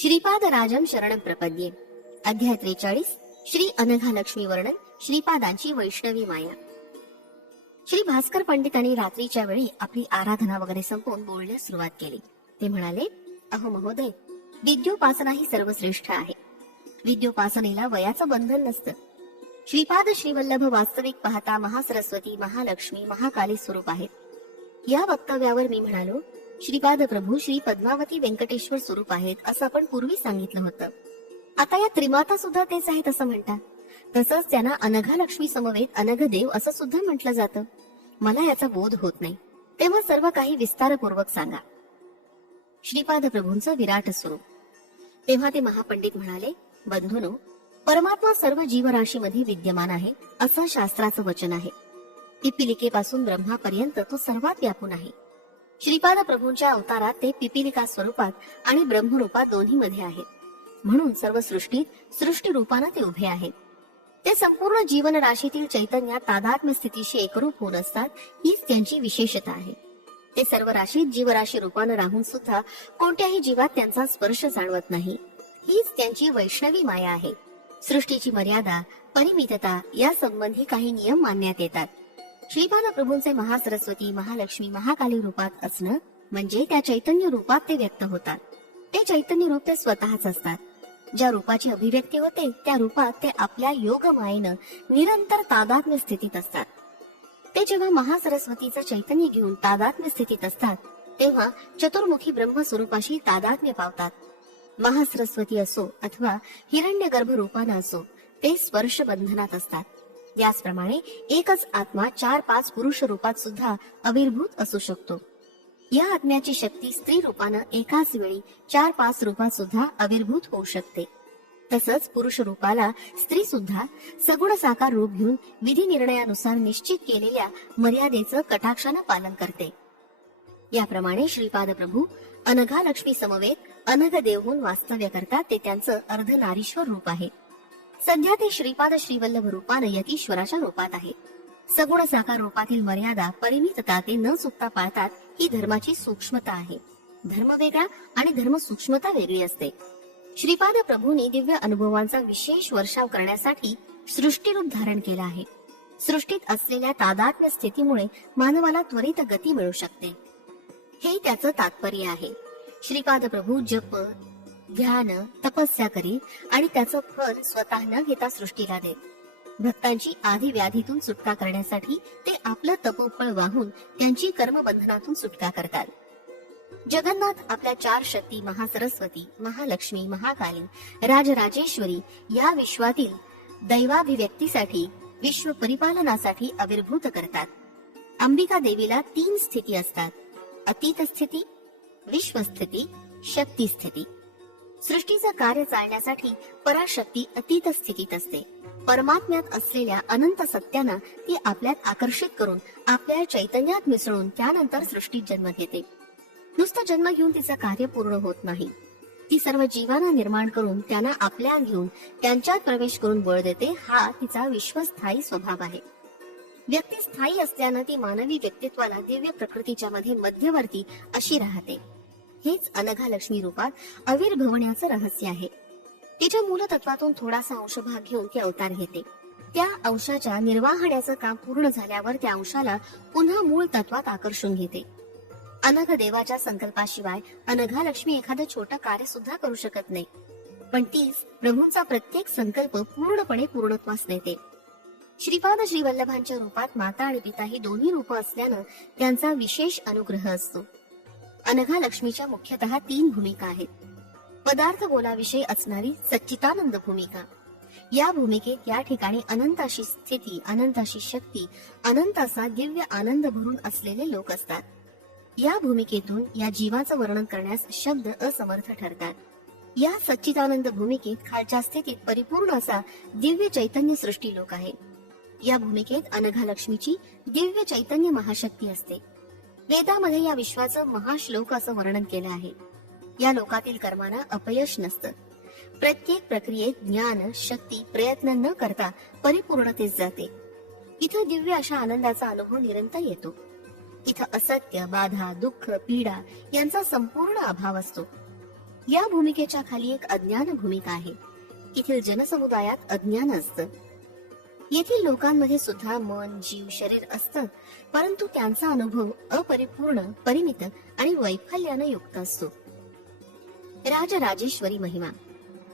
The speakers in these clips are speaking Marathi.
श्रीपाद राजम शरण प्रपद्ये अध्याय त्रेचाळीस श्री लक्ष्मी वर्णन श्रीपादांची वैष्णवी माया श्री भास्कर पंडितांनी रात्रीच्या वेळी आपली आराधना वगैरे संपवून बोलण्यास सुरुवात केली ते म्हणाले अहो महोदय विद्योपासना ही सर्वश्रेष्ठ आहे विद्योपासनेला वयाचं बंधन नसतं श्रीपाद श्रीवल्लभ वास्तविक पाहता महासरस्वती महालक्ष्मी महाकाली स्वरूप आहेत या वक्तव्यावर मी म्हणालो श्रीपाद प्रभू श्री पद्मावती व्यंकटेश्वर स्वरूप आहेत असं आपण पूर्वी सांगितलं होतं आता या त्रिमाता सुद्धा तेच आहेत असं म्हणतात तसंच त्यांना अनघा लक्ष्मी समवेत अनघ देव असं सुद्धा म्हटलं जातं मला याचा बोध होत नाही तेव्हा सर्व काही विस्तारपूर्वक सांगा श्रीपाद प्रभूंचं विराट स्वरूप तेव्हा ते महापंडित म्हणाले बंधुनो परमात्मा सर्व जीवराशीमध्ये विद्यमान आहे असं शास्त्राचं वचन आहे ती पिपिलिकेपासून ब्रह्मापर्यंत तो सर्वात व्यापून आहे श्रीपाद प्रभूंच्या अवतारात ते पिपीलिका स्वरूपात आणि ब्रह्मरूपात दोन्ही मध्ये आहेत म्हणून सर्व सृष्टीत सृष्टी रूपाने ते उभे आहेत ते संपूर्ण जीवन राशीतील चैतन्य तादात्म्य स्थितीशी एकरूप होत असतात हीच त्यांची विशेषता आहे ते सर्व राशीत जीवराशी रूपाने राहून सुद्धा कोणत्याही जीवात त्यांचा स्पर्श जाणवत नाही हीच त्यांची वैष्णवी माया आहे सृष्टीची मर्यादा परिमितता या संबंधी काही नियम मानण्यात येतात श्रीपाद श्रीपादप्रभूंचे महासरस्वती महालक्ष्मी महाकाली रूपात असणं म्हणजे त्या चैतन्य रूपात ते व्यक्त होतात ते चैतन्य रूप ते स्वतःच असतात ज्या रूपाची अभिव्यक्ती होते त्या रूपात ते आपल्या योग मायेनं निरंतर तादात्म्य स्थितीत असतात ते जेव्हा महासरस्वतीचं चैतन्य घेऊन तादात्म्य स्थितीत असतात तेव्हा चतुर्मुखी ब्रह्म स्वरूपाशी तादात्म्य पावतात महासरस्वती असो अथवा हिरण्य गर्भ रूपानं असो ते स्पर्श बंधनात असतात याचप्रमाणे एकच आत्मा चार पाच पुरुष रूपात सुद्धा अविर्भूत असू शकतो या आत्म्याची शक्ती स्त्री रूपानं एकाच वेळी चार पाच रूपात सुद्धा अविर्भूत होऊ शकते तसंच पुरुष रूपाला स्त्री सुद्धा सगुण साकार रूप घेऊन विधी निर्णयानुसार निश्चित केलेल्या मर्यादेचं कटाक्षानं पालन करते याप्रमाणे श्रीपाद प्रभू अनघा लक्ष्मी समवेत अनघ देवहून वास्तव्य करतात ते त्यांचं अर्ध नारीश्वर रूप आहे सध्या ते श्रीपाद श्रीवल्लभ रूपाने यतीश्वराच्या रूपात आहे सगुण साकार रूपातील मर्यादा परिमितता ते न चुकता पाळतात ही धर्माची सूक्ष्मता आहे धर्म वेगळा आणि धर्म सूक्ष्मता वेगळी असते श्रीपाद प्रभूंनी दिव्य अनुभवांचा विशेष वर्षाव करण्यासाठी सृष्टीरूप धारण केला आहे सृष्टीत असलेल्या तादात्म्य स्थितीमुळे मानवाला त्वरित गती मिळू शकते हे त्याचं तात्पर्य आहे श्रीपाद प्रभू जप ध्यान तपस्या करी आणि त्याचं फल स्वतः न घेता सृष्टीला दे भक्तांची आधी व्याधीतून सुटका करण्यासाठी ते आपलं तपोफळ वाहून त्यांची कर्मबंधनातून सुटका करतात जगन्नाथ आपल्या चार शक्ती महासरस्वती महालक्ष्मी महाकाली राजराजेश्वरी या विश्वातील दैवाभिव्यक्तीसाठी विश्व परिपालनासाठी आविर्भूत करतात अंबिका देवीला तीन स्थिती असतात अतीत स्थिती विश्वस्थिती शक्ती स्थिती सृष्टीचं कार्य चालण्यासाठी पराशक्ती अतीत स्थितीत असते परमात्म्यात असलेल्या अनंत सत्यानं ती आपल्यात आकर्षित करून आपल्या चैतन्यात मिसळून त्यानंतर सृष्टीत जन्म घेते नुसतं जन्म घेऊन तिचं कार्य पूर्ण होत नाही ती सर्व जीवांना निर्माण करून त्यांना आपल्या घेऊन त्यांच्यात प्रवेश करून बळ देते हा तिचा विश्वस्थायी स्वभाव आहे व्यक्ती स्थायी असल्यानं ती मानवी व्यक्तित्वाला दिव्य प्रकृतीच्या मध्ये मध्यवर्ती अशी राहते हेच अनघा लक्ष्मी रूपात अविर्भवण्याचं रहस्य आहे तिच्या मूलतत्वातून थोडासा अंश भाग घेऊन ती अवतार घेते त्या अंशाच्या निर्वाहण्याचं काम पूर्ण झाल्यावर त्या अंशाला पुन्हा मूळ तत्वात आकर्षून घेते अनघ देवाच्या संकल्पाशिवाय अनघा लक्ष्मी एखादं छोटं कार्य सुद्धा करू शकत नाही पण तीच प्रभूंचा प्रत्येक संकल्प पूर्णपणे पूर्णत्वास नेते श्रीपाद श्रीवल्लभांच्या रूपात माता आणि पिता ही दोन्ही रूप असल्यानं त्यांचा विशेष अनुग्रह असतो अनघा लक्ष्मीच्या मुख्यतः तीन भूमिका आहेत पदार्थ बोलाविषयी असणारी सच्चितानंद भूमिका या भूमिकेत या ठिकाणी अनंत अशी स्थिती अनंत अशी शक्ती अनंत असा दिव्य आनंद भरून असलेले लोक असतात या भूमिकेतून या जीवाचं वर्णन करण्यास शब्द असमर्थ ठरतात या सच्चिदानंद भूमिकेत खालच्या स्थितीत परिपूर्ण असा दिव्य चैतन्य सृष्टी लोक आहे या भूमिकेत अनघा लक्ष्मीची दिव्य चैतन्य महाशक्ती असते वेदामध्ये या विश्वाचं महाश्लोक असं वर्णन केलं आहे या लोकातील कर्मांना अपयश नसतं प्रत्येक प्रक्रियेत ज्ञान शक्ती प्रयत्न न करता परिपूर्णतेस जाते इथं दिव्य अशा आनंदाचा अनुभव निरंतर येतो इथं असत्य बाधा दुःख पीडा यांचा संपूर्ण अभाव असतो या भूमिकेच्या खाली एक अज्ञान भूमिका आहे इथील जनसमुदायात अज्ञान असतं येथील लोकांमध्ये सुद्धा मन जीव शरीर असत परंतु त्यांचा अनुभव अपरिपूर्ण परिमित आणि वैफल्यानं युक्त असतो राजराजेश्वरी महिमा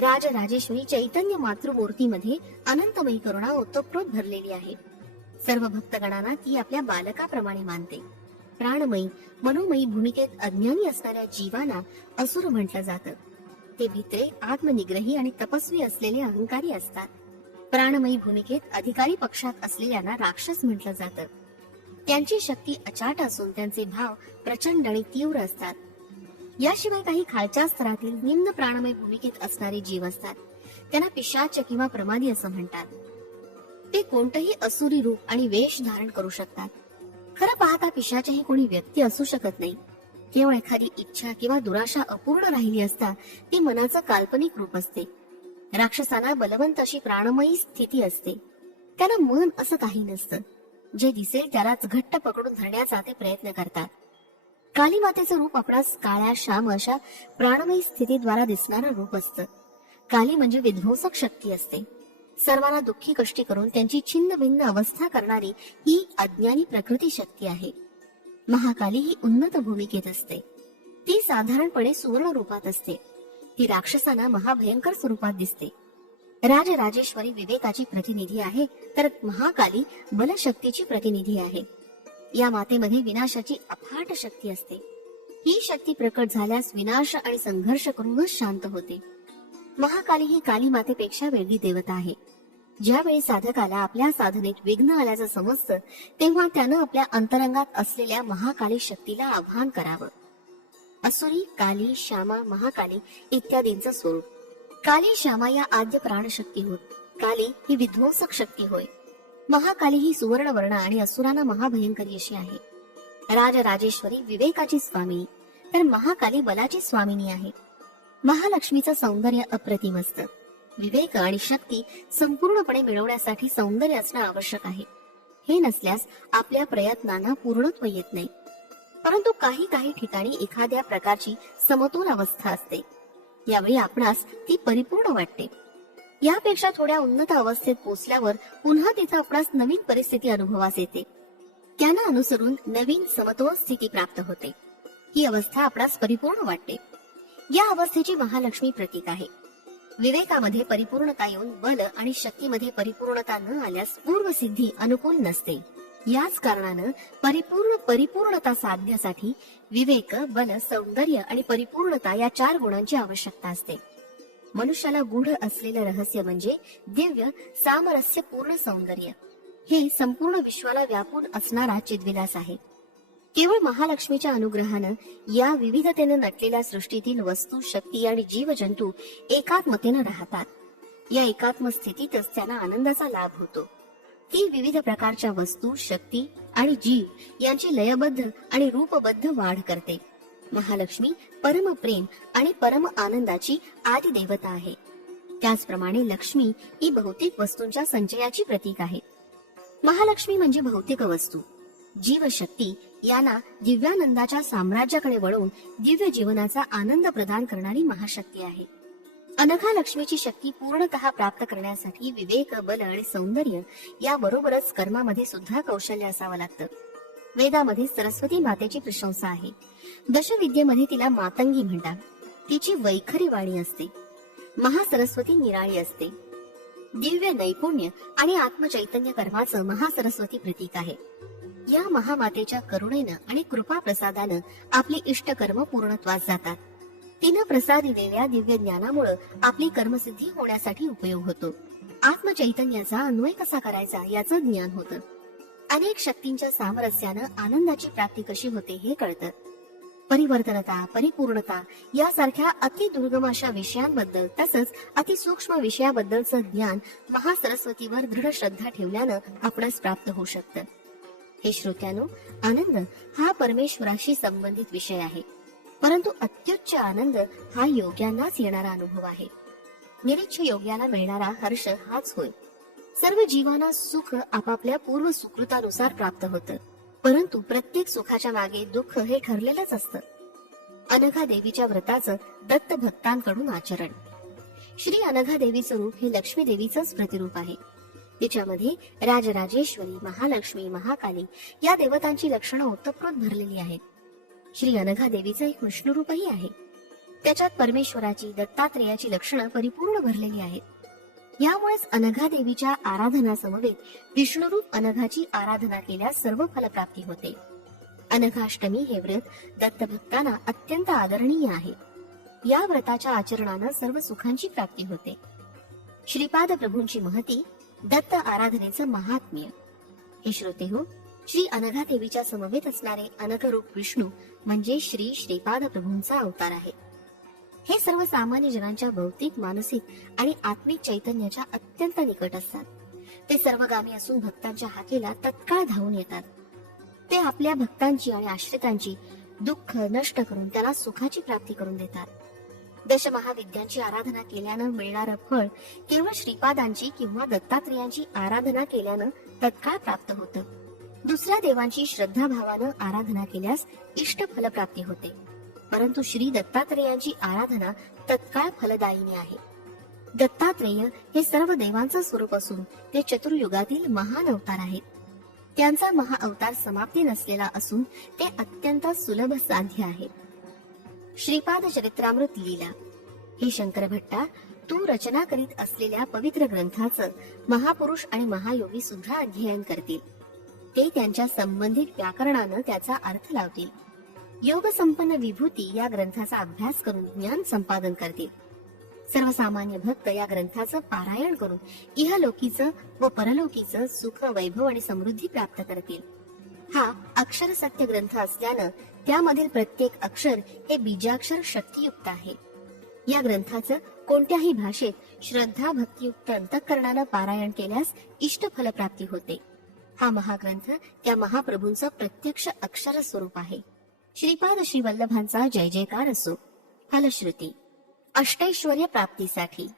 राजराजेश्वरी चैतन्य मातृमूर्तीमध्ये अनंतमयी करुणा ओतप्रोत भरलेली आहे सर्व भक्तगणांना ती आपल्या बालकाप्रमाणे मानते प्राणमयी मनोमयी भूमिकेत अज्ञानी असणाऱ्या जीवाला असुर म्हटलं जातं ते भित्रे आत्मनिग्रही आणि तपस्वी असलेले अहंकारी असतात प्राणमयी भूमिकेत अधिकारी पक्षात असलेल्यांना राक्षस म्हटलं जातं त्यांची शक्ती अचाट असून त्यांचे भाव प्रचंड आणि तीव्र असतात याशिवाय काही खालच्या स्तरातील निम्न प्राणमय भूमिकेत असणारे जीव असतात त्यांना पिशाच किंवा प्रमादी असं म्हणतात ते कोणतंही असुरी रूप आणि वेश धारण करू शकतात खरं पाहता हे कोणी व्यक्ती असू शकत नाही केवळ एखादी इच्छा किंवा दुराशा अपूर्ण राहिली असता ती मनाचं काल्पनिक रूप असते राक्षसांना बलवंत अशी प्राणमयी स्थिती असते त्याला मन असं काही नसतं जे दिसेल त्यालाच घट्ट पकडून धरण्याचा ते प्रयत्न करतात काली रूप आपणास काळ्या श्याम अशा प्राणमयी स्थितीद्वारा दिसणारं रूप असतं काली म्हणजे विध्वंसक शक्ती असते सर्वांना दुःखी कष्टी करून त्यांची छिन्न भिन्न अवस्था करणारी ही अज्ञानी प्रकृती शक्ती आहे महाकाली ही उन्नत भूमिकेत असते ती साधारणपणे सुवर्ण रूपात असते ती राक्षसांना महाभयंकर स्वरूपात दिसते राज राजेश्वरी विवेकाची प्रतिनिधी आहे तर महाकाली बलशक्तीची प्रतिनिधी आहे या मातेमध्ये विनाशाची अफाट शक्ती असते ही शक्ती प्रकट झाल्यास विनाश आणि संघर्ष करूनच शांत होते महाकाली ही काली मातेपेक्षा वेगळी देवता आहे ज्यावेळी साधकाला आपल्या साधनेत विघ्न आल्याचं समजतं तेव्हा त्यानं आपल्या अंतरंगात असलेल्या महाकाली शक्तीला आव्हान करावं असुरी काली श्यामा महाकाली इत्यादींचं स्वरूप काली श्यामा या आद्य प्राणशक्ती होत काली ही विध्वंसक शक्ती होय महाकाली ही सुवर्ण वर्ण आणि असुरांना महाभयंकरी अशी आहे राजराजेश्वरी विवेकाची स्वामिनी तर महाकाली बलाची स्वामिनी आहे महालक्ष्मीचं सौंदर्य अप्रतिम असत विवेक आणि शक्ती संपूर्णपणे मिळवण्यासाठी सौंदर्य असणं आवश्यक आहे हे नसल्यास आपल्या प्रयत्नांना पूर्णत्व येत नाही परंतु काही काही ठिकाणी एखाद्या प्रकारची समतोल अवस्था असते यावेळी आपणास ती परिपूर्ण वाटते यापेक्षा थोड्या उन्नत अवस्थेत पोहोचल्यावर पुन्हा तिचा आपणास नवीन परिस्थिती अनुभवास येते त्यांना अनुसरून नवीन समतोल स्थिती प्राप्त होते ही अवस्था आपणास परिपूर्ण वाटते या अवस्थेची महालक्ष्मी प्रतीक आहे विवेकामध्ये परिपूर्णता येऊन बल आणि शक्तीमध्ये परिपूर्णता न आल्यास पूर्वसिद्धी अनुकूल नसते याच कारणानं परिपूर्ण परिपूर्णता साधण्यासाठी विवेक बल सौंदर्य आणि परिपूर्णता या चार गुणांची आवश्यकता असते मनुष्याला गूढ असलेलं रहस्य म्हणजे दिव्य सामरस्य पूर्ण सौंदर्य हे संपूर्ण विश्वाला व्यापून असणारा चिद्विलास आहे केवळ महालक्ष्मीच्या अनुग्रहानं या विविधतेनं नटलेल्या सृष्टीतील वस्तू शक्ती आणि जीवजंतू एकात्मतेनं राहतात या एकात्म स्थितीतच त्यांना आनंदाचा लाभ होतो ती विविध प्रकारच्या वस्तू शक्ती आणि जीव यांची लयबद्ध आणि रूपबद्ध वाढ करते महालक्ष्मी परम प्रेम आणि परम आनंदाची आदि देवता आहे त्याचप्रमाणे लक्ष्मी ही भौतिक वस्तूंच्या संचयाची प्रतीक आहे महालक्ष्मी म्हणजे भौतिक वस्तू जीवशक्ती यांना दिव्यानंदाच्या साम्राज्याकडे वळून दिव्य जीवनाचा आनंद प्रदान करणारी महाशक्ती आहे अनघा लक्ष्मीची शक्ती पूर्णतः प्राप्त करण्यासाठी विवेक बल आणि सौंदर्य याबरोबरच कर्मामध्ये सुद्धा कौशल्य असावं लागतं वेदामध्ये सरस्वती मातेची प्रशंसा आहे दशविद्येमध्ये तिला मातंगी म्हणतात तिची वैखरी वाणी असते महासरस्वती निराळी असते दिव्य नैपुण्य आणि आत्मचैतन्य कर्माचं महासरस्वती प्रतीक आहे या महामातेच्या करुणेनं आणि कृपा प्रसादानं आपली इष्टकर्म पूर्णत्वास जातात तिनं प्रसाद दिलेल्या दिव्य ज्ञानामुळे आपली कर्मसिद्धी होण्यासाठी उपयोग होतो आत्मचैतन्याचा अन्वय कसा करायचा याचं ज्ञान होतं अनेक शक्तींच्या सामरस्यानं आनंदाची प्राप्ती कशी होते हे कळतं परिवर्तनता परिपूर्णता यासारख्या अतिदुर्गम अशा विषयांबद्दल तसंच अतिसूक्ष्म विषयाबद्दलचं ज्ञान महासरस्वतीवर दृढ श्रद्धा ठेवल्यानं आपणास प्राप्त होऊ शकतं हे श्रोत्यानो आनंद हा परमेश्वराशी संबंधित विषय आहे परंतु अत्युच्च आनंद हा योग्यांनाच येणारा अनुभव आहे निरीच्छ योग्याला मिळणारा हर्ष हाच होय सर्व जीवांना सुख आपापल्या पूर्व सुकृतानुसार प्राप्त होत परंतु प्रत्येक सुखाच्या मागे दुःख हे ठरलेलंच असत अनघा देवीच्या व्रताचं दत्त भक्तांकडून आचरण श्री अनघा देवी रूप हे लक्ष्मी देवीचंच प्रतिरूप आहे तिच्यामध्ये राजराजेश्वरी महालक्ष्मी महाकाली या देवतांची लक्षणं ओतप्रोत भरलेली आहेत श्री अनघा देवीचं एक विष्णुरूपही आहे त्याच्यात परमेश्वराची दत्तात्रेयाची लक्षणं परिपूर्ण भरलेली आहेत यामुळेच अनघा देवीच्या आराधनासमवेत विष्णुरूप अनघाची आराधना केल्यास सर्व फलप्राप्ती होते अनघाष्टमी हे व्रत दत्तभक्तांना अत्यंत आदरणीय आहे या व्रताच्या आचरणानं सर्व सुखांची प्राप्ती होते श्रीपाद प्रभूंची महती दत्त आराधनेचं महात्म्य हे श्रोते हो श्री अनघा देवीच्या समवेत असणारे अनघरूप विष्णू म्हणजे श्री श्रीपाद प्रभूंचा अवतार आहे हे सर्व सामान्य जनांच्या भौतिक मानसिक आणि आत्मिक चैतन्याच्या अत्यंत निकट असतात ते सर्वगामी असून भक्तांच्या हाकेला तत्काळ धावून येतात ते आपल्या भक्तांची आणि आश्रितांची दुःख नष्ट करून त्याला सुखाची प्राप्ती करून देतात दशमहाविद्यांची आराधना केल्यानं मिळणारं फळ केवळ श्रीपादांची किंवा दत्तात्रयांची आराधना केल्यानं तत्काळ प्राप्त होतं दुसऱ्या देवांची भावानं आराधना केल्यास इष्ट फलप्राप्ती होते परंतु श्री दत्तात्रेयांची आराधना तत्काळ फलदायिनी आहे दत्तात्रेय हे सर्व देवांचं स्वरूप असून ते चतुर्युगातील महान अवतार आहेत त्यांचा महाअवतार समाप्ती नसलेला असून ते अत्यंत सुलभ साध्य आहे श्रीपाद चरित्रामृत लीला हे शंकर भट्टा तू रचना करीत असलेल्या पवित्र ग्रंथाचं महापुरुष आणि महायोगी सुद्धा अध्ययन करतील ते त्यांच्या संबंधित व्याकरणानं त्याचा अर्थ लावतील योग संपन्न विभूती या ग्रंथाचा अभ्यास करून ज्ञान संपादन करतील सर्वसामान्य भक्त या ग्रंथाचं पारायण करून इहलोकीचं व परलोकीचं सुख वैभव आणि समृद्धी प्राप्त करतील हा अक्षर सत्य ग्रंथ असल्यानं त्यामधील प्रत्येक अक्षर हे बीजाक्षर शक्तियुक्त आहे या ग्रंथाचं कोणत्याही भाषेत श्रद्धा भक्तियुक्त अंतकरणानं पारायण केल्यास इष्टफलप्राप्ती होते हा महाग्रंथ त्या महाप्रभूंचा प्रत्यक्ष अक्षर स्वरूप आहे श्रीपाद श्री वल्लभांचा जय जयकार असो फलश्रुती अष्टैश्वर्य प्राप्तीसाठी